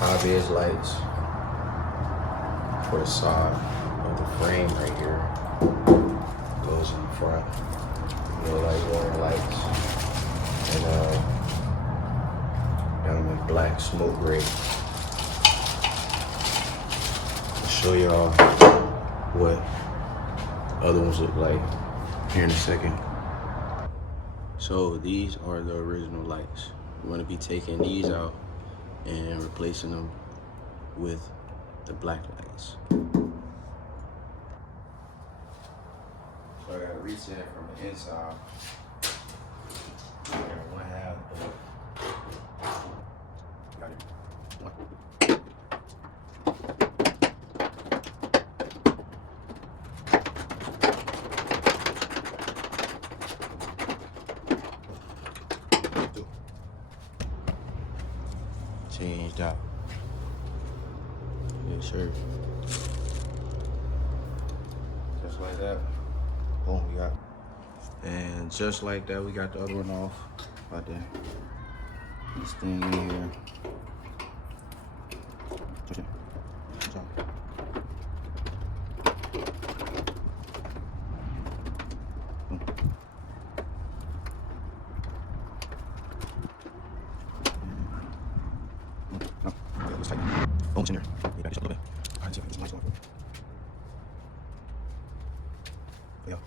high vis lights for the side of the frame right here. Goes in front. Like warning lights. And down with black smoke gray. I'll show y'all what other ones look like here in a second. So these are the original lights. We're gonna be taking these out and replacing them with the black lights. So I gotta reset from the inside. One half. Got it. One. Two. Changed out. Yes, sir. Just like that. Boom, we got. And just like that, we got the other one off. About that. This thing in here. Boom, it's in there. You back this up a little bit. Alright, see if I can get some lights going for it. Yeah.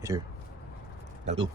It's here. That'll do.